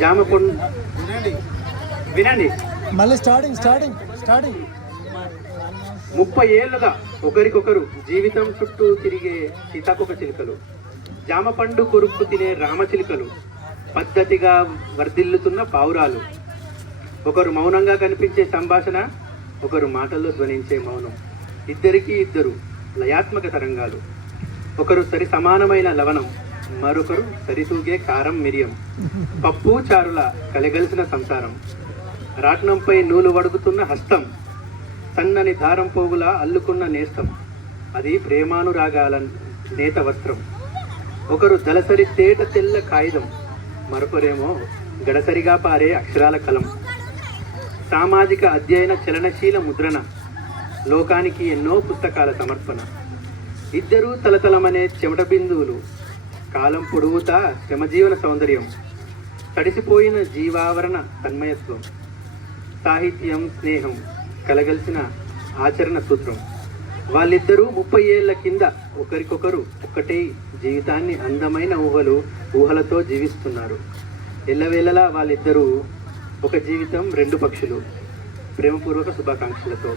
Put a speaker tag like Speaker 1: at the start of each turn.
Speaker 1: జామ పండు వినండి.
Speaker 2: మళ్ళీ స్టార్టింగ్ స్టార్టింగ్ స్టార్టింగ్
Speaker 1: ముప్పై ఏళ్ళుగా ఒకరికొకరు జీవితం చుట్టూ తిరిగే సీతాకొక చిలుకలు జామ పండు కొరుక్కు తినే రామచిలుకలు పద్ధతిగా వర్ధిల్లుతున్న పావురాలు. ఒకరు మౌనంగా కనిపించే సంభాషణ ఒకరు మాటల్లో ధ్వనించే మౌనం. ఇద్దరికీ ఇద్దరు లయాత్మక తరంగాలు. ఒకరు సరి సమానమైన లవణం మరొకరు సరితూగే కారం మిరియం. పప్పు చారుల కలగలిసిన సంసారం. రాట్నంపై నూలు వడుకుతున్న హస్తం. సన్నని దారం పోగులా అల్లుకున్న నేస్తం. అది ప్రేమానురాగాల నేత వస్త్రం. ఒకరు దళసరి తేట తెల్ల కాగితం మరొకరేమో గడసరిగా పారే అక్షరాల కలం. సామాజిక అధ్యయన చలనశీల ముద్రణ. లోకానికి ఎన్నో పుస్తకాల సమర్పణ. ఇద్దరూ తలతలమనే చెమట బిందువులు. కాలం పొడుగుతా శ్రమజీవన సౌందర్యం. తడిసిపోయిన జీవావరణ తన్మయత్వం. సాహిత్యం స్నేహం కలగలిసిన ఆచరణ సూత్రం. వాళ్ళిద్దరూ ముప్పై ఏళ్ళ కింద ఒకరికొకరు ఒక్కటే జీవితాన్ని అందమైన ఊహలు ఊహలతో జీవిస్తున్నారు. ఎల్లవేళలా వాళ్ళిద్దరూ ఒక జీవితం రెండు పక్షులు. ప్రేమపూర్వక శుభాకాంక్షలతో.